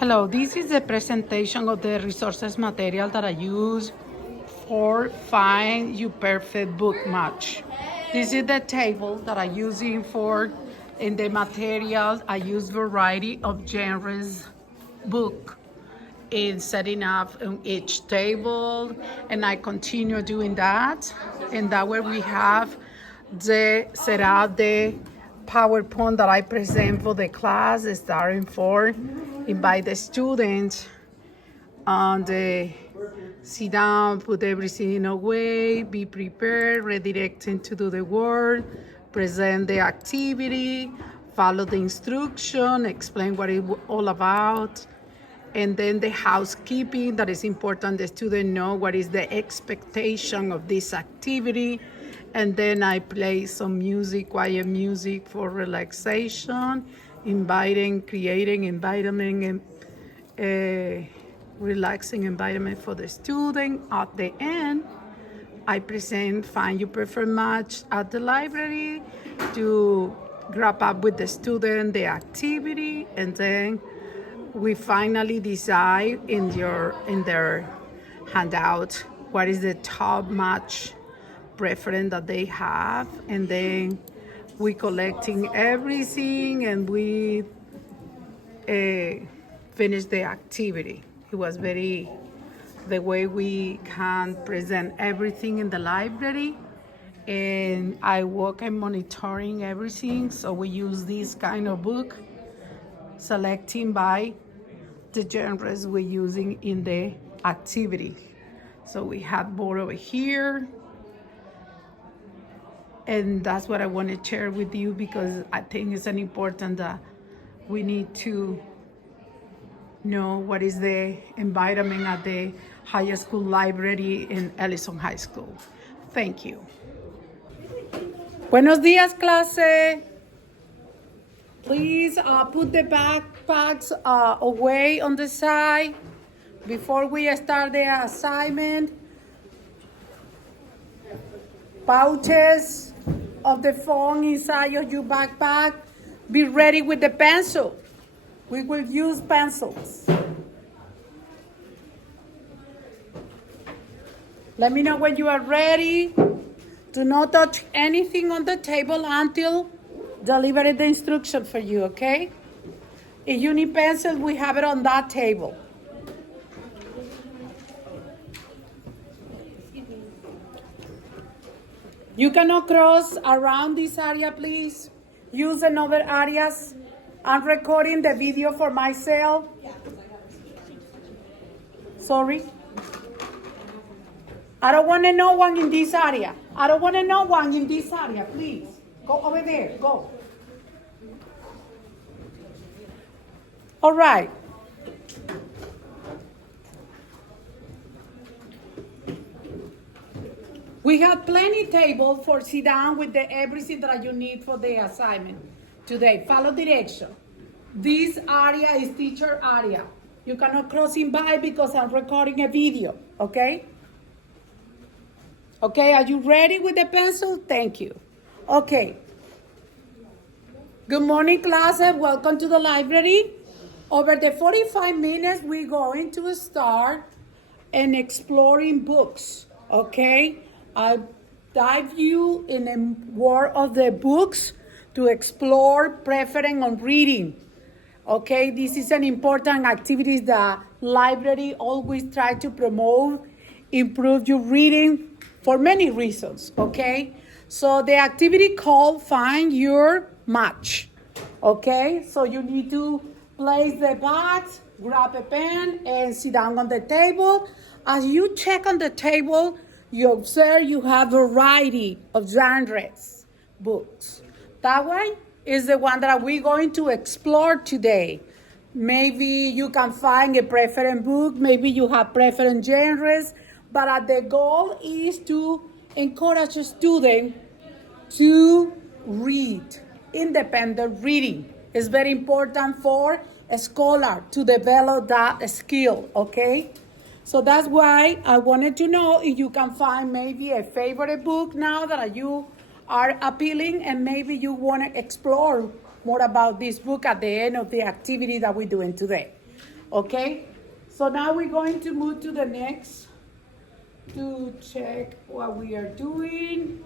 Hello, this is the presentation of the resources material that I use for Find Your Perfect Book Match. This is the table that I use in the materials. I use variety of genres book in setting up each table, and I continue doing that. And that way we have the set up the PowerPoint that I present for the class, starting for invite the students and sit down, put everything away, be prepared, redirecting to do the work, present the activity, follow the instruction, explain what it's all about, and then the housekeeping that is important the student know what is the expectation of this activity. And then I play some music, quiet music for relaxation, creating environment and relaxing environment for the student. At the end, I present Find Your Perfect Match at the library to wrap up with the student the activity, and then we finally decide in their handout what is the top match preference that they have, and then we collecting everything and we finish the activity. It was the way we can present everything in the library, and I work and monitoring everything. So we use this kind of book, selecting by the genres we're using in the activity. So we have board over here, and that's what I want to share with you, because I think it's an important that we need to know what is the environment at the high school library in Ellison High School. Thank you. Buenos días, clase. Please put the backpacks away on the side before we start the assignment. Pouches of the phone inside of your backpack. Be ready with the pencil. We will use pencils. Let me know when you are ready. Do not touch anything on the table until deliver the instruction for you, okay? If you need pencils, we have it on that table. You cannot cross around this area, please. Use another areas. I'm recording the video for myself. Sorry. I don't want no one in this area. I don't want no one in this area, please. Go over there, go. All right. We have plenty table for sit down with everything that you need for the assignment today. Follow direction. This area is teacher area. You cannot cross in by because I'm recording a video, okay? Okay, are you ready with the pencil? Thank you. Okay. Good morning, class, and welcome to the library. Over the 45 minutes, we're going to start and exploring books, okay? I dive you in the world of the books to explore preference on reading, okay? This is an important activity that library always try to promote, improve your reading for many reasons, okay? So the activity called Find Your Match, okay? So you need to place the bags, grab a pen, and sit down on the table. As you check on the table, you observe you have a variety of genres books. That one is the one that we're going to explore today. Maybe you can find a preferred book, maybe you have preferred genres, but the goal is to encourage a student to read, independent reading. It's very important for a scholar to develop that skill, okay? So that's why I wanted to know if you can find maybe a favorite book now that you are appealing, and maybe you want to explore more about this book at the end of the activity that we're doing today. Okay? So now we're going to move to the next to check what we are doing.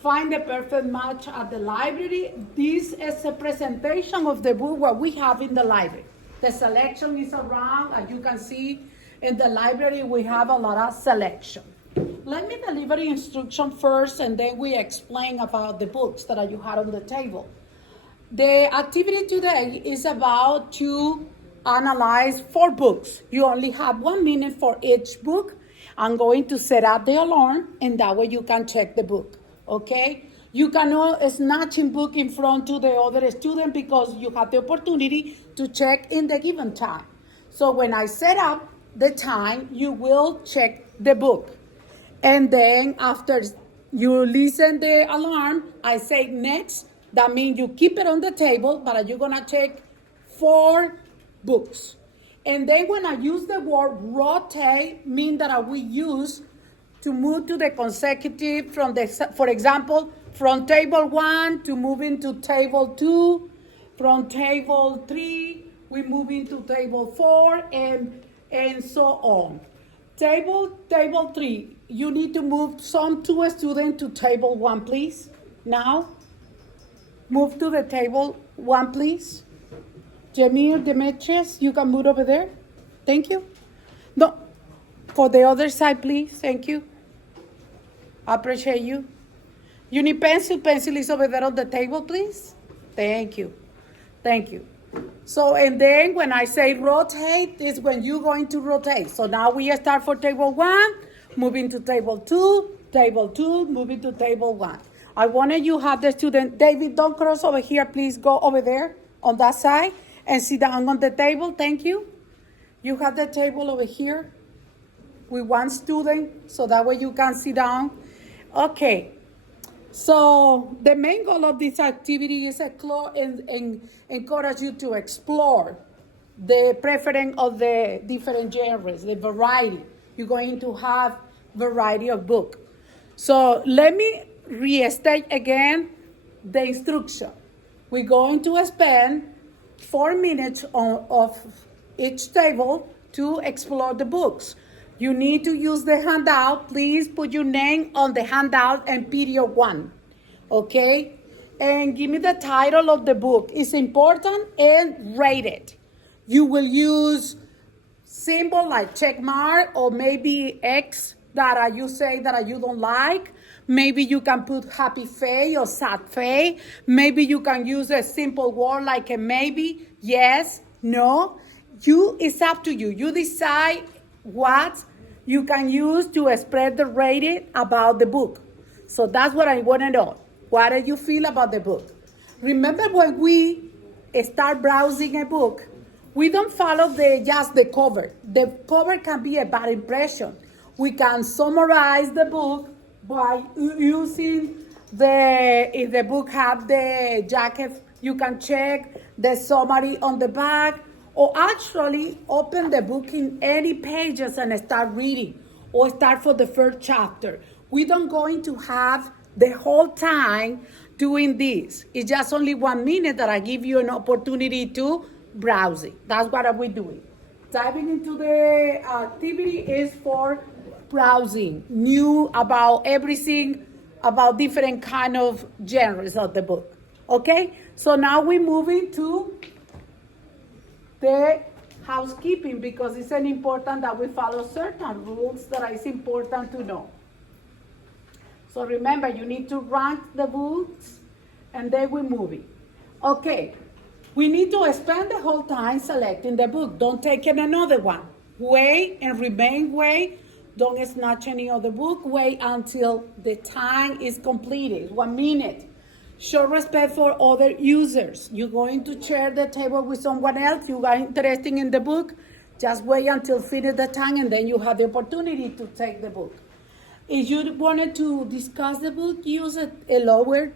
Find the perfect match at the library. This is a presentation of the book what we have in the library. The selection is around, as you can see, in the library we have a lot of selection. Let me deliver the instruction first and then we explain about the books that you had on the table. The activity today is about to analyze 4 books. You only have 1 minute for each book. I'm going to set up the alarm and that way you can check the book, okay? You cannot snatch a book in front to the other student because you have the opportunity to check in the given time. So when I set up the time, you will check the book. And then after you listen the alarm, I say next. That means you keep it on the table, but you're gonna check 4 books. And then when I use the word rotate, mean that I will use to move to the consecutive from the, for example, from table 1 to move into table 2, from table 3, we move into table 4, and so on. Table 3, you need to move some 2 students to table 1, please. Now, move to the table 1, please. Jamir, Demetrius, you can move over there. Thank you. No, for the other side, please. Thank you. I appreciate you. You need pencil. Pencil is over there on the table, please. Thank you. Thank you. So, and then when I say rotate, is when you're going to rotate. So now we start for table 1, moving to table 2, moving to table 1. I wanted you have the student, David, don't cross over here, please go over there on that side and sit down on the table, thank you. You have the table over here with 1 student, so that way you can sit down. Okay, so the main goal of this activity is encourage you to explore the preference of the different genres, the variety. You're going to have variety of book. So let me restate again the instruction. We're going to spend 4 minutes of each table to explore the books. You need to use the handout. Please put your name on the handout and period 1, okay? And give me the title of the book. It's important and rate it. You will use symbol like check mark or maybe X that you say that you don't like. Maybe you can put happy face or sad face. Maybe you can use a simple word like a maybe, yes, no. It's up to you. You decide what you can use to spread the rating about the book. So that's what I want to know. What do you feel about the book? Remember when we start browsing a book, we don't follow just the cover. The cover can be a bad impression. We can summarize the book by using if the book have the jacket, you can check the summary on the back, or actually open the book in any pages and start reading, or start for the first chapter. We don't going to have the whole time doing this. It's just only 1 minute that I give you an opportunity to browse it. That's what we're doing. Diving into the activity is for browsing, new about everything, about different kind of genres of the book. Okay? So now we're moving to the housekeeping because it's important that we follow certain rules that is important to know. So remember, you need to rank the books and then we're moving. Okay, we need to spend the whole time selecting the book. Don't take in another one. Wait and remain wait. Don't snatch any other book. Wait until the time is completed, 1 minute. Show respect for other users. You're going to share the table with someone else. You are interested in the book. Just wait until finish the time and then you have the opportunity to take the book. If you wanted to discuss the book, use a lower,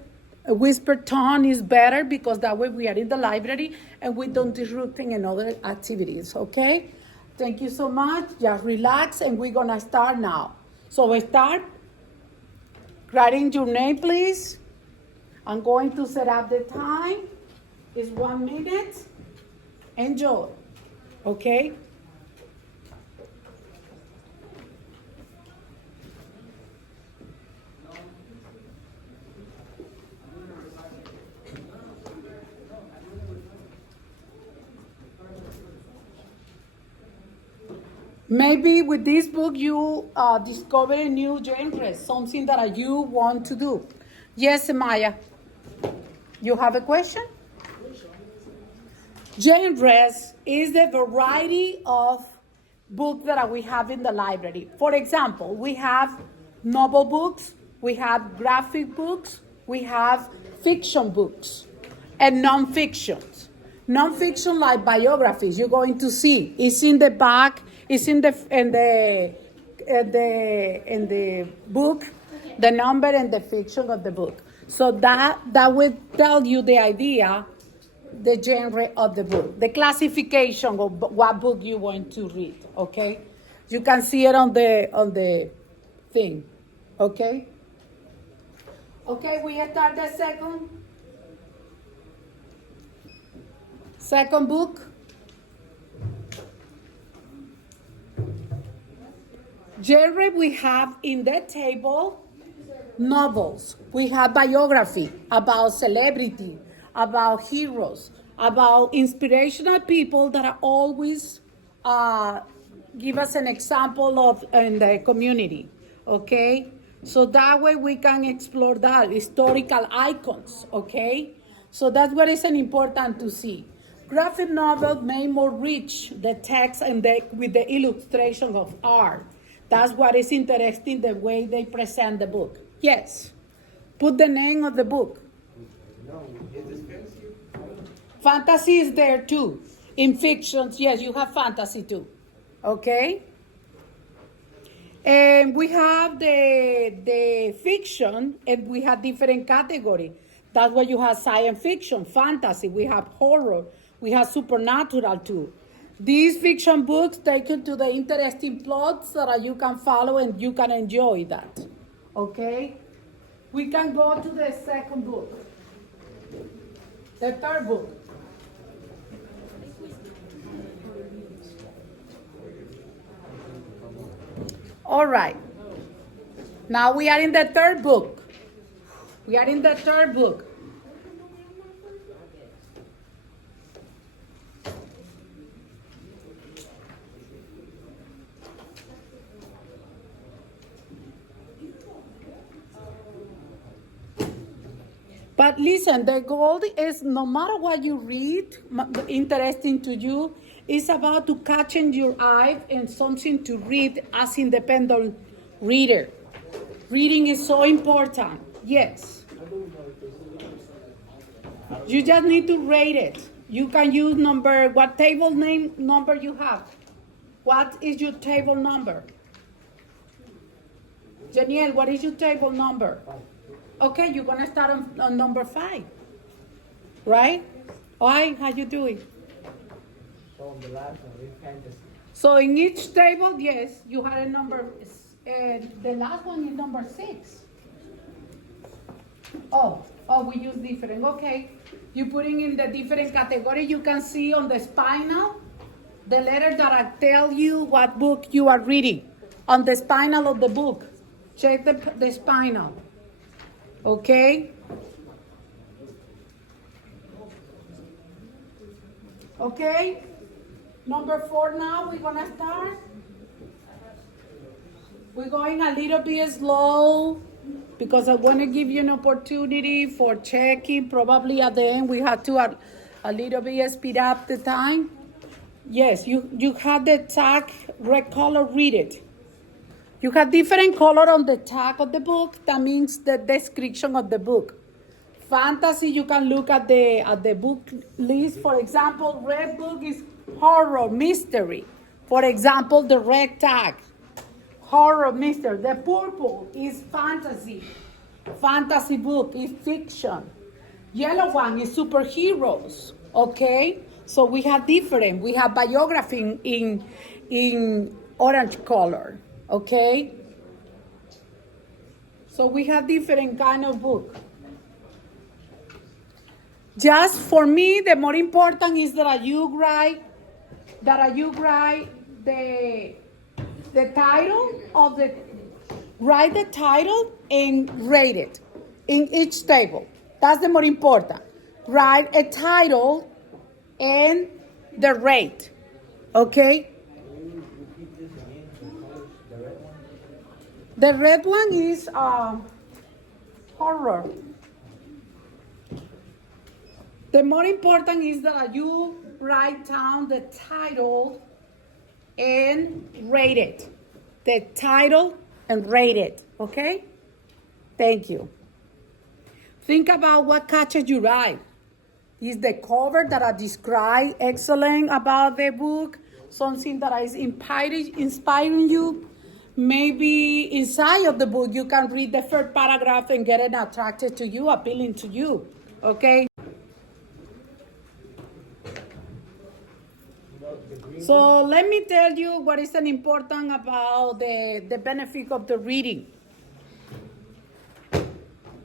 whispered tone is better because that way we are in the library and we don't disrupt in other activities, okay? Thank you so much. Just relax and we're gonna start now. So we start writing your name, please. I'm going to set up the time. It's 1 minute. Enjoy. Okay? Maybe with this book you discover a new genre, something that you want to do. Yes, Maya. You have a question? Genres is the variety of books that we have in the library. For example, we have novel books, we have graphic books, we have fiction books, and non-fiction. Non-fiction like biographies, you're going to see. It's in the back, it's in the book, the number and the fiction of the book. So that will tell you the idea, the genre of the book, the classification of what book you want to read, okay? You can see it on the thing, okay? Okay, we start the second book. Genre we have in the table novels. We have biography about celebrity, about heroes, about inspirational people that are always give us an example of in the community, okay? So that way we can explore that, historical icons, okay? So that's what is important to see. Graphic novels make more rich the text and with the illustration of art. That's what is interesting, the way they present the book. Yes. Put the name of the book. Fantasy is there too. In fictions, yes, you have fantasy too. Okay? And we have the fiction, and we have different categories. That's why you have science fiction, fantasy, we have horror, we have supernatural too. These fiction books take you to the interesting plots that you can follow and you can enjoy that. Okay? We can go to the second book. The third book. All right. Now we are in the third book. We are in the third book. But listen, the goal is no matter what you read, interesting to you, it's about to catching your eye and something to read as independent reader. Reading is so important. Yes. You just need to rate it. You can use what table name number you have. What is your table number? Janiel, what is your table number? Okay, you're gonna start on number 5, right? Hi, how you doing? The last one is fantasy. So in each table, yes, you had a number, and the last one is number 6. Oh, we use different, okay. You putting in the different category, you can see on the spinal, the letter that tell you what book you are reading. On the spinal of the book, check the spinal. Okay? Okay? Number 4 now, we're gonna start. We're going a little bit slow because I want to give you an opportunity for checking. Probably at the end we have to a little bit speed up the time. Yes, you have the tag red color, read it. You have different color on the tag of the book. That means the description of the book. Fantasy, you can look at the book list. For example, red book is horror, mystery. For example, the red tag, horror, mystery. The purple is fantasy. Fantasy book is fiction. Yellow one is superheroes. Okay? So we have different. We have biography in orange color. Okay? So we have different kind of book. Just for me, the more important is that you write that you write the title of the, write the title and rate it in each table. That's the more important. Write a title and the rate. Okay? The red one is horror. The more important is that you write down the title and rate it. The title and rate it, okay? Thank you. Think about what catches your eye. Is the cover that I describe excellent about the book? Something that is inspiring you? Maybe inside of the book you can read the first paragraph and get it attracted to you, appealing to you, okay? So let me tell you what is an important about the benefit of the reading.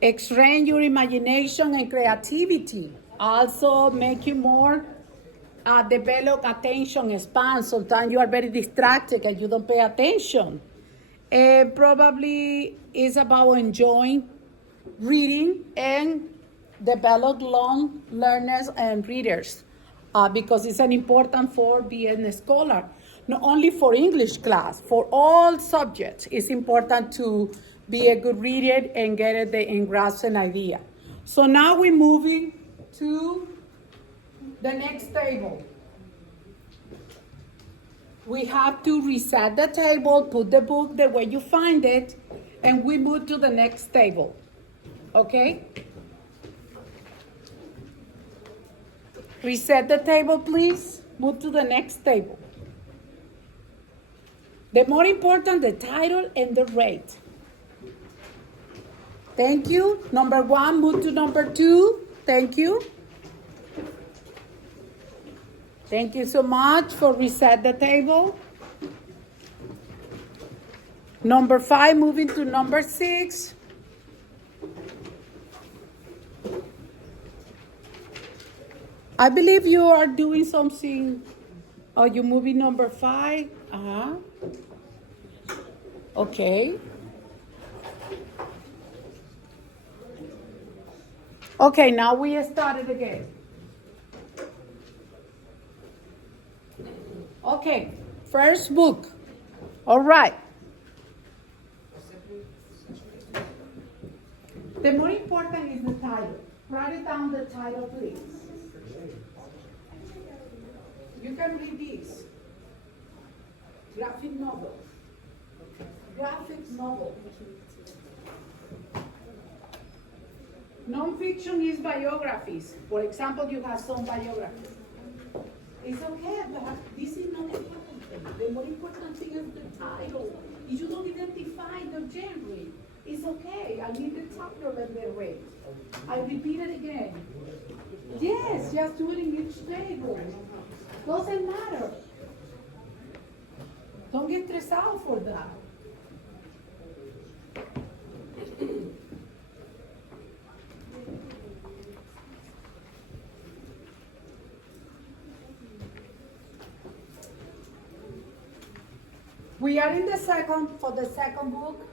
Expand your imagination and creativity. Also make you more develop attention span. Sometimes you are very distracted and you don't pay attention. Probably is about enjoying reading and develop long learners and readers. Because it's an important for being a scholar, not only for English class, for all subjects. It's important to be a good reader and get and grasp an idea. So now we're moving to the next table. We have to reset the table, put the book the way you find it, and we move to the next table. Okay? Reset the table, please. Move to the next table. The more important, the title and the rate. Thank you. Number 1, move to number 2. Thank you. Thank you so much for reset the table. Number 5, moving to number 6. I believe you are doing something. Oh, you're moving number 5. Okay. Okay, now we started again. Okay, first book. All right. The more important is the title. Write down the title, please. You can read this. Graphic novel. Graphic novel. Non-fiction is biographies. For example, you have some biographies. It's okay, but this is not the important thing. The more important thing is the title. If you don't identify the genre, it's okay. I need the chapter and the rate. I repeat it again. Yes, just do it in each table. Doesn't matter. Don't get stressed out for that. We are in the second book.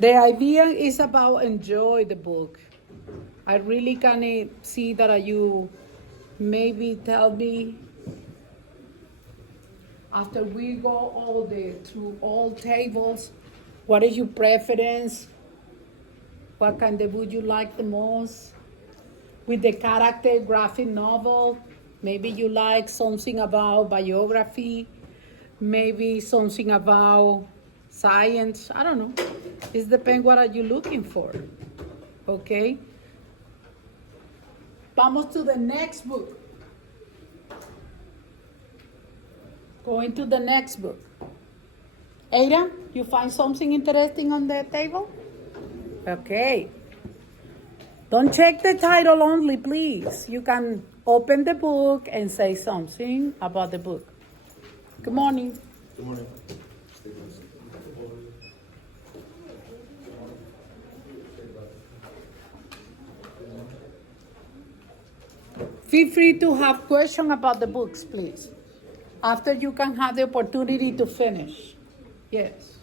The idea is about enjoy the book. I really can see that you maybe tell me after we go through all tables, what is your preference? What kind of book you like the most? With the character graphic novel, maybe you like something about biography, maybe something about science, I don't know. It depends what are you looking for, okay? Vamos to the next book. Going to the next book. Ada, you find something interesting on the table? Okay. Don't check the title only, please. You can open the book and say something about the book. Good morning. Good morning. Feel free to have questions about the books, please. After you can have the opportunity to finish. Yes.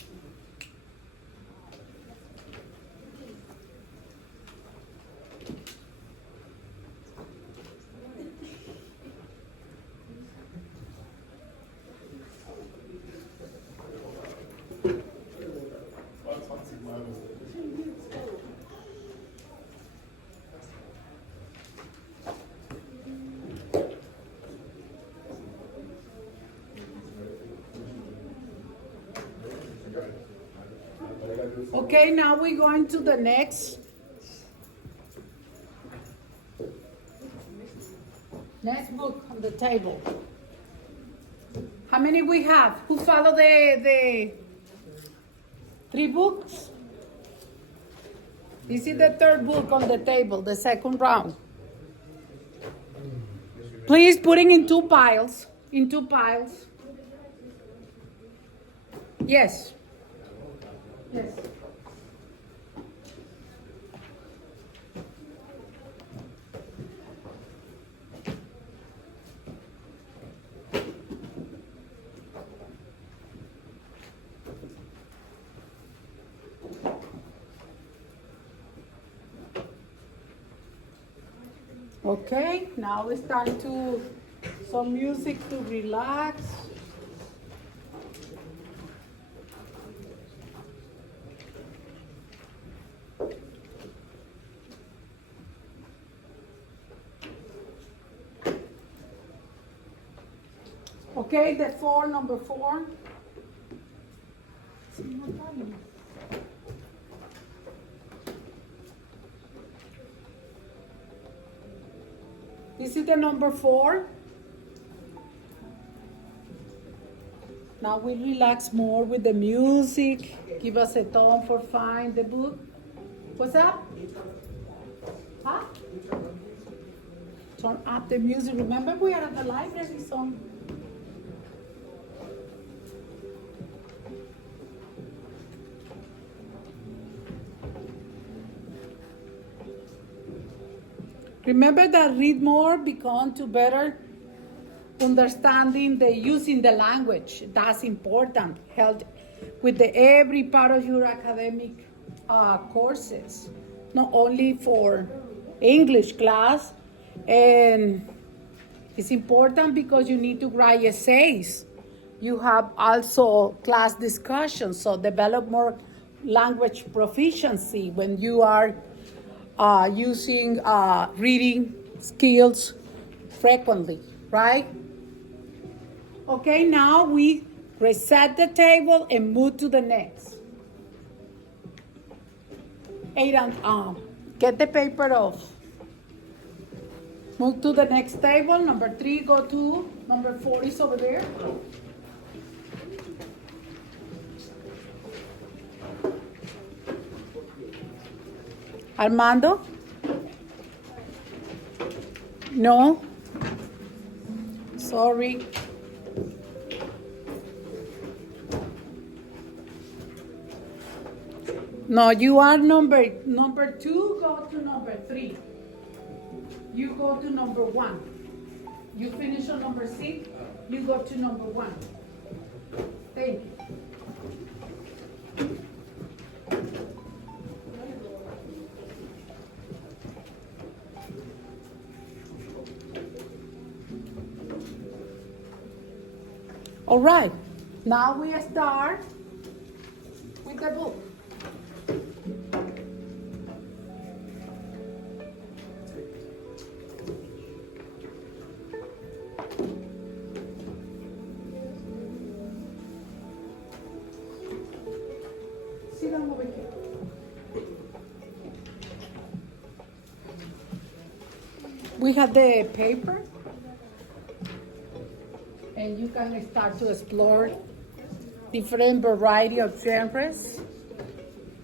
Okay, now we're going to the next book on the table. How many we have? Who follow the 3 books? This is the 3rd book on the table, the 2nd round. Please put it in 2 piles. In 2 piles. Yes. Yes. Okay, now it's time to some music to relax. Okay, the 4, number 4. This is the number 4. Now we relax more with the music. Give us a tone for find the book. What's up? Huh? Turn up the music. Remember we are at the library, so. Remember that read more become to better understanding the using the language. That's important. Help with the every part of your academic courses, not only for English class. And it's important because you need to write essays. You have also class discussions, so develop more language proficiency when you are using reading skills frequently, right? Okay, now we reset the table and move to the next. Aidan, get the paper off. Move to the next table. Number 3, go to. Number 4 is over there. Armando? No? Sorry. No, you are number 2, go to number 3. You go to number 1. You finish on number 6, you go to number 1. Thank you. All right, now we start with the book. Sit down over here. We have the paper. And you can start to explore different variety of genres.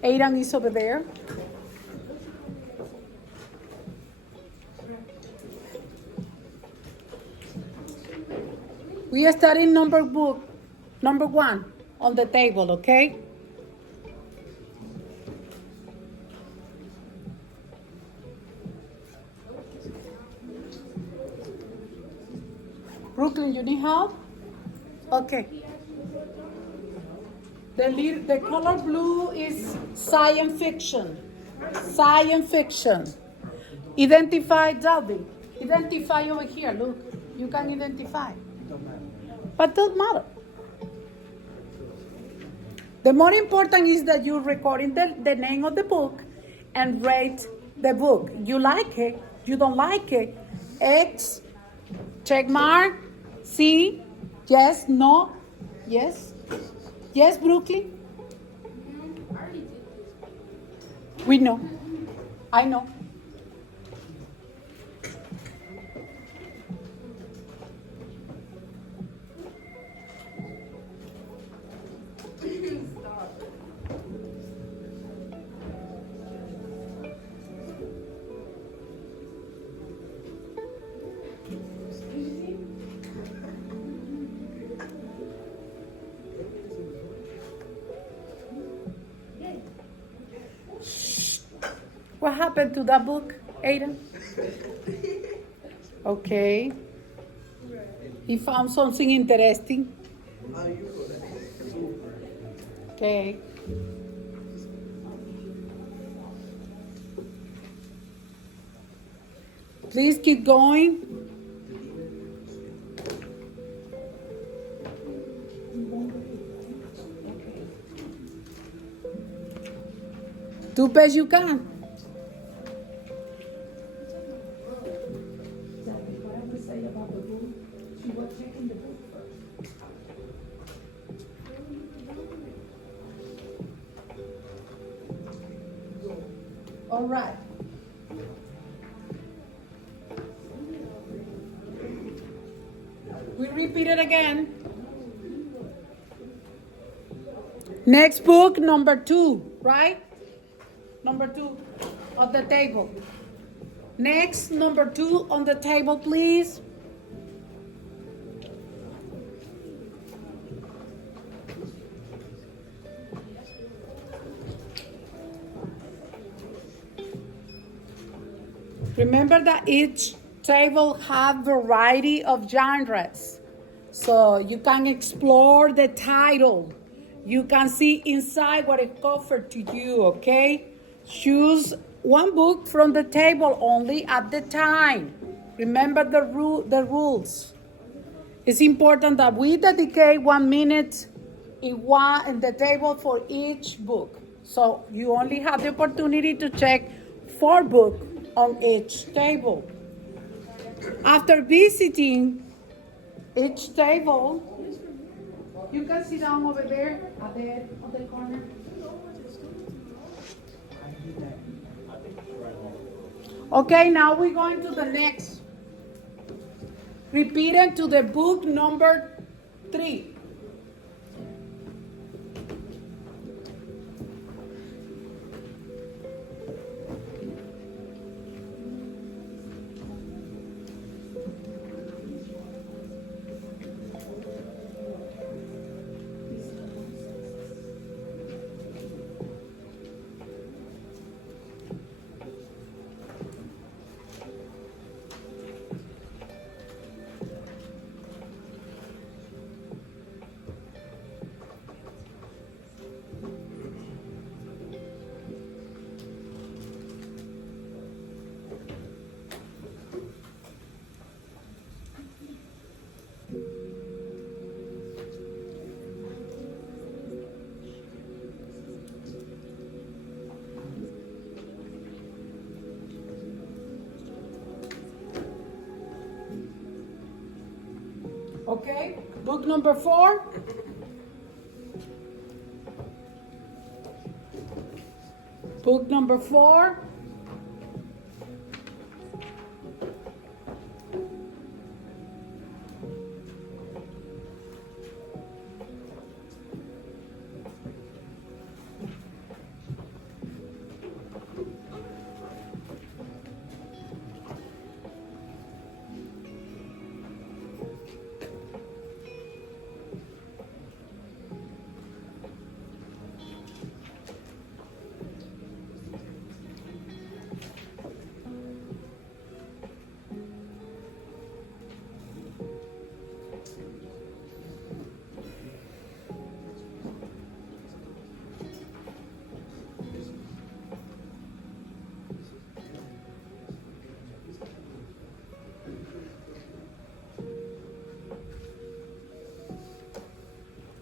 Aidan is over there. We are studying number 1 on the table, okay? Brooklyn, you need help? Okay. The color blue is science fiction. Science fiction. Identify, Dalby. Identify over here. Look, you can identify. But doesn't matter. The more important is that you're recording the name of the book and rate the book. You like it, you don't like it. X, check mark, C, yes, no, yes. Yes, Brooklyn? We know. I know. What happened to that book, Aidan? Okay. He found something interesting. Okay. Please keep going. Do best you can. All right. We repeat it again. Next book, number 2, right? Number 2 on the table. Next, number 2 on the table, please. Remember that each table have variety of genres. So you can explore the title. You can see inside what it offered to you, okay? Choose one book from the table only at the time. Remember the rules. It's important that we dedicate 1 minute in the table for each book. So you only have the opportunity to check 4 books on each table. After visiting each table, you can sit down over there at the corner. Okay, now we're going to the next. Repeat it to the book number 3. Okay, book number 4. Book number 4.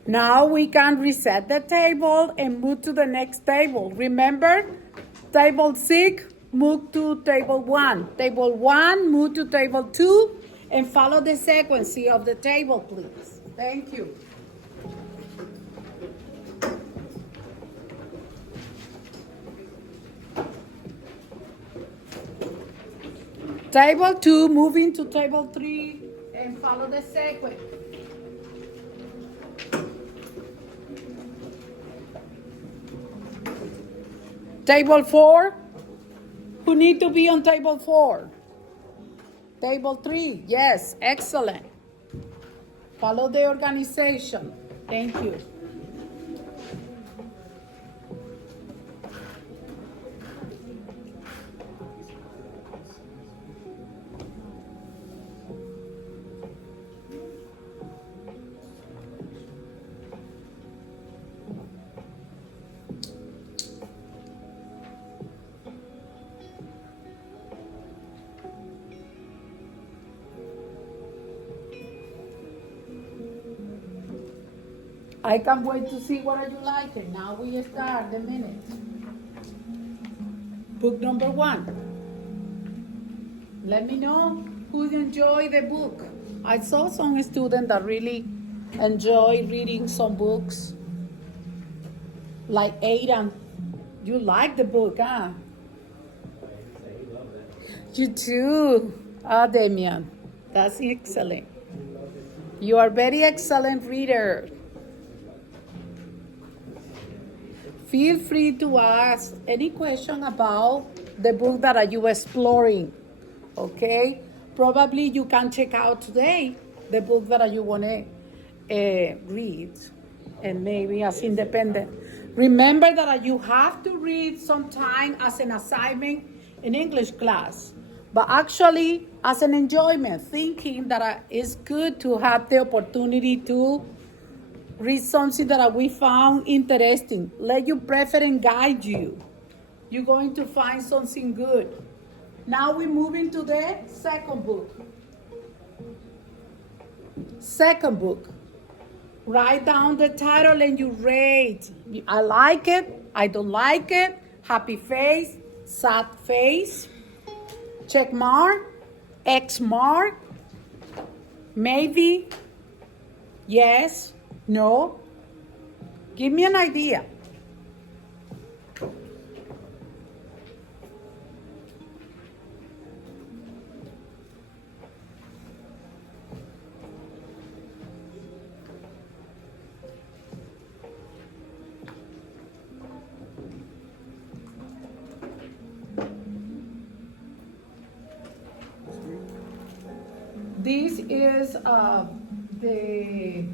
Now we can reset the table and move to the next table. Remember, table 6, move to table 1. Table 1, move to table 2, and follow the sequence of the table, please. Thank you. Table 2, moving to table 3, and follow the sequence. Table 4, who need to be on table 4? Table 3, yes, excellent. Follow the organization. Thank you. I can't wait to see what are you liking. Now we start the minute. Book number 1. Let me know who enjoyed the book. I saw some students that really enjoy reading some books. Like Aidan. You like the book, huh? You too. Ah, Damian. That's excellent. You are very excellent reader. Feel free to ask any question about the book that are you exploring, okay? Probably you can check out today the book that you want to read, and maybe as independent. Remember that you have to read sometime as an assignment in English class, but actually as an enjoyment, thinking that it's good to have the opportunity to read something that we found interesting. Let your preference guide you. You're going to find something good. Now we're moving to the second book. Second book. Write down the title and you rate. I like it. I don't like it. Happy face. Sad face. Check mark. X mark. Maybe. Yes. No? Give me an idea. This is the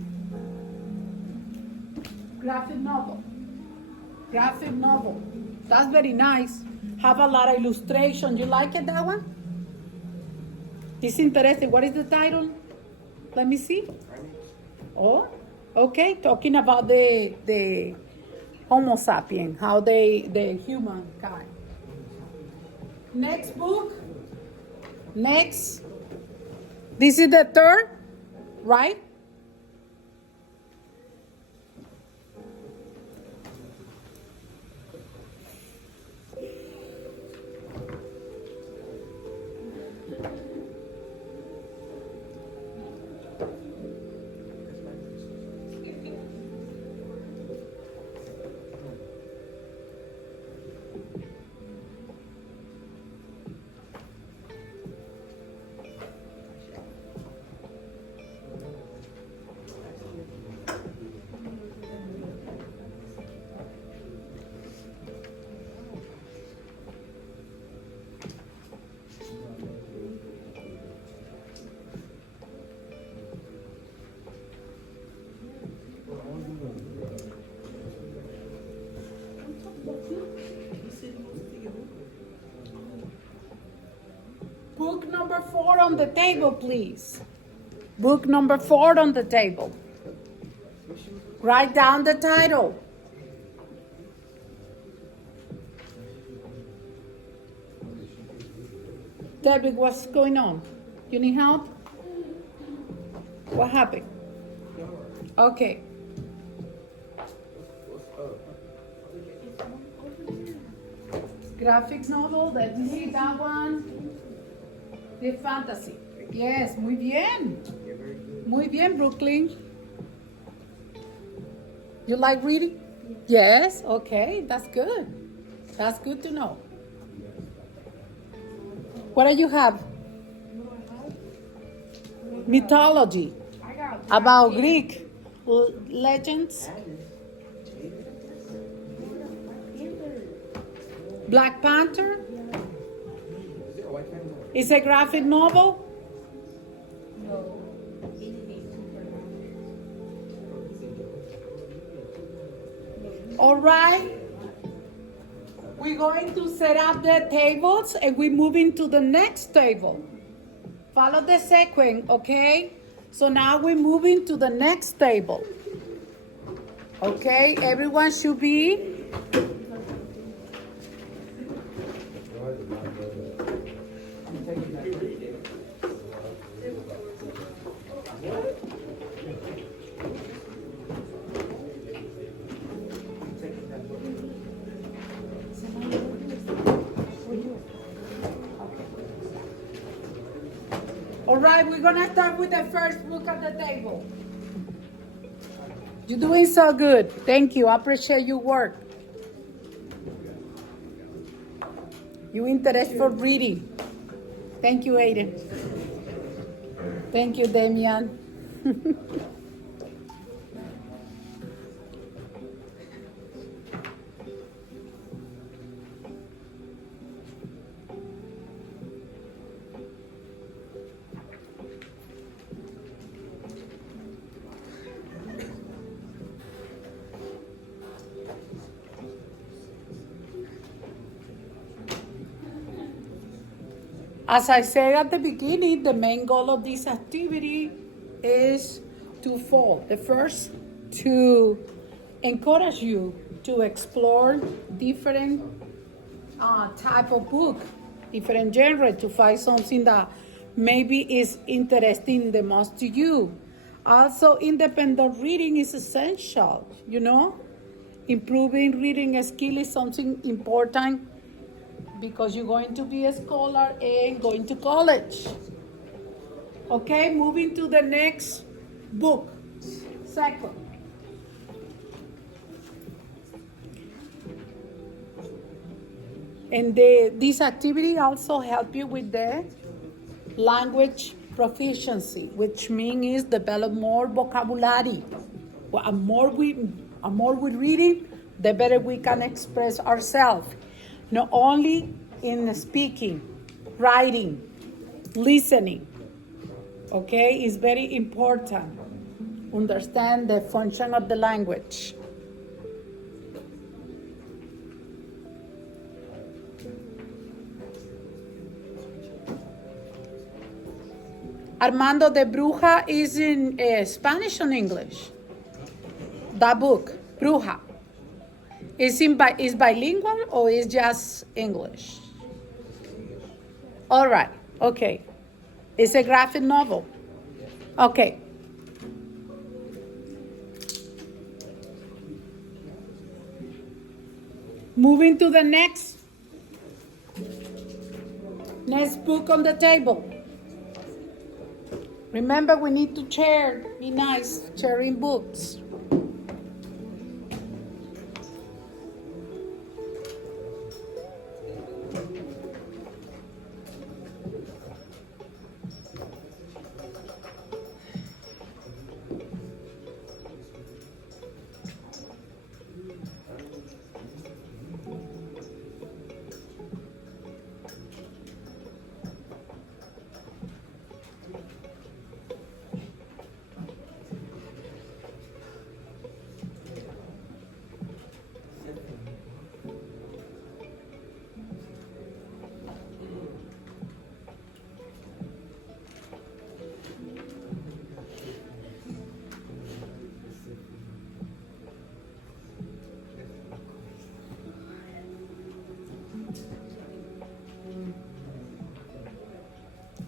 graphic novel. Graphic novel. That's very nice. Have a lot of illustration. You like it, that one? It's interesting. What is the title? Let me see. Oh, okay. Talking about the Homo sapien, how the humankind. Next book. Next. This is the third, right? Book number 4 on the table, please. Book number 4 on the table. Write down the title. David, what's going on? You need help? What happened? Okay. graphic novel. Let me see that one. The fantasy. Yes, muy bien. Muy bien, Brooklyn. You like reading? Yes, okay, that's good. That's good to know. What do you have? Mythology. About Greek legends. Black Panther. It's a graphic novel. All right. We're going to set up the tables and we're moving to the next table. Follow the sequence, okay? So now we're moving to the next table. Okay, everyone should be. All right, we're gonna start with the first book at the table. You're doing so good. Thank you. I appreciate your work. Your interest for reading. Thank you, Aiden. Thank you, Damian. As I said at the beginning, the main goal of this activity is twofold. The first, to encourage you to explore different type of book, different genre, to find something that maybe is interesting the most to you. Also, independent reading is essential, you know? Improving reading skill is something important because you're going to be a scholar and going to college. Okay, moving to the next book. Second. And this activity also help you with the language proficiency, which means develop more vocabulary. The more we reading, the better we can express ourselves. Not only in speaking, writing, listening. Okay, it's very important. Understand the function of the language. Armando de Bruja is in Spanish or English? That book, Bruja. Is bilingual or is just English? All right, okay. It's a graphic novel. Okay. Moving to the next book on the table. Remember, we need to share. Be nice, sharing books.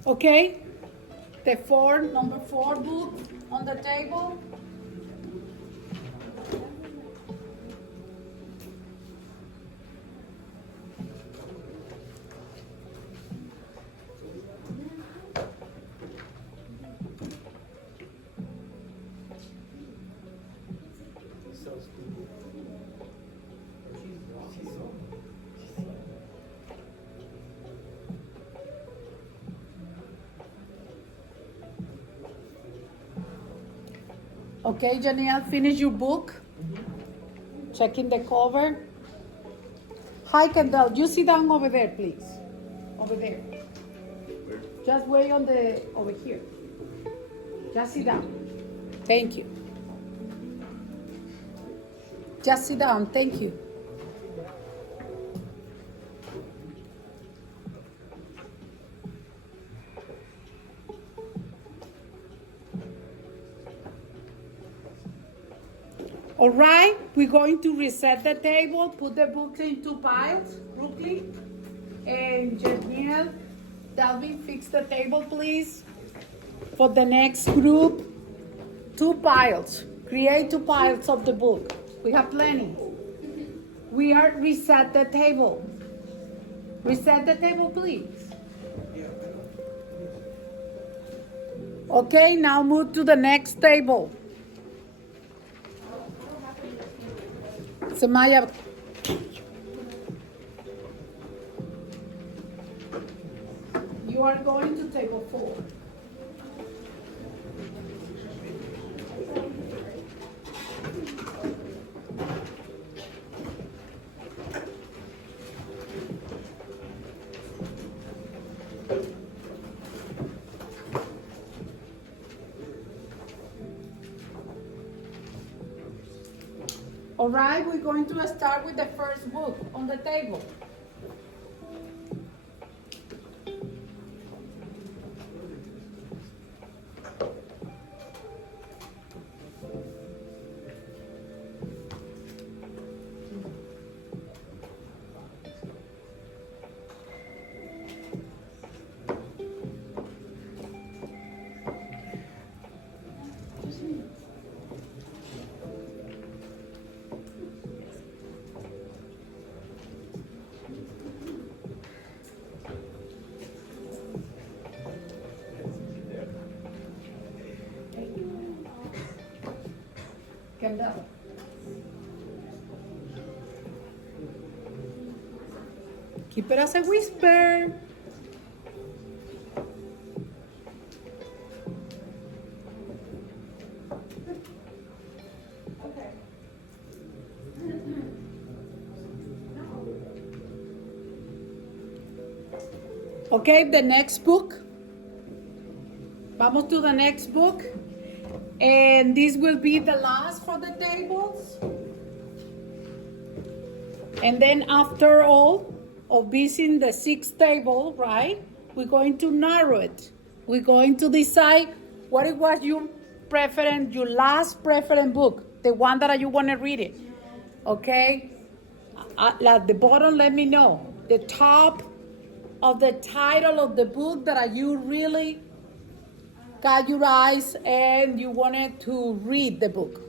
Okay, number 4 book on the table. Okay, Janelle, finish your book. Checking the cover. Hi, Kendall. You sit down over there, please. Over there. Just wait on the over here. Just sit down. Thank you. Just sit down. Thank you. All right, we're going to reset the table, put the books in 2 piles, Brooklyn. And Janelle, Delvin, fix the table, please. For the next group, 2 piles. Create 2 piles of the book. We have plenty. We are reset the table. Reset the table, please. Okay, now move to the next table. Samaya, you are going to table 4. All right, we're going to start with the first book on the table. Kendall. Keep it as a whisper. Okay, the next book. Vamos to the next book. And this will be the last for the tables. And then after all of this in the 6th table, right? We're going to narrow it. We're going to decide what it was your preference, your last preference book, the one that you want to read it. Okay? At the bottom, let me know. The top of the title of the book that you really got your eyes and you wanted to read the book.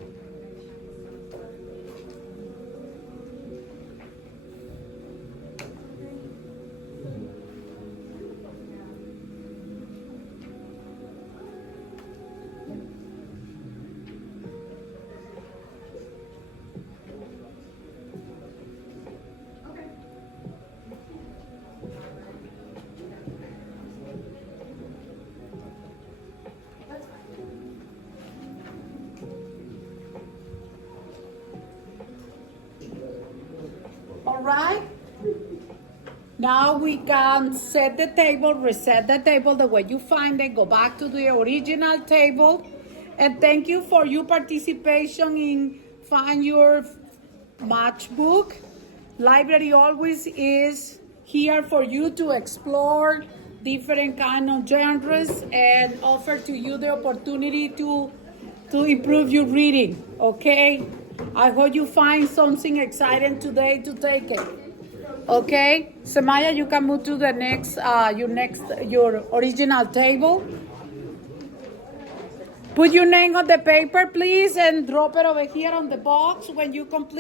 All right. Now we can set the table, reset the table the way you find it, go back to the original table. And thank you for your participation in Find Your Matchbook. Library always is here for you to explore different kind of genres and offer to you the opportunity to improve your reading, okay? I hope you find something exciting today to take it. Okay, Samaya, you can move to the next, your original table. Put your name on the paper, please, and drop it over here on the box when you complete.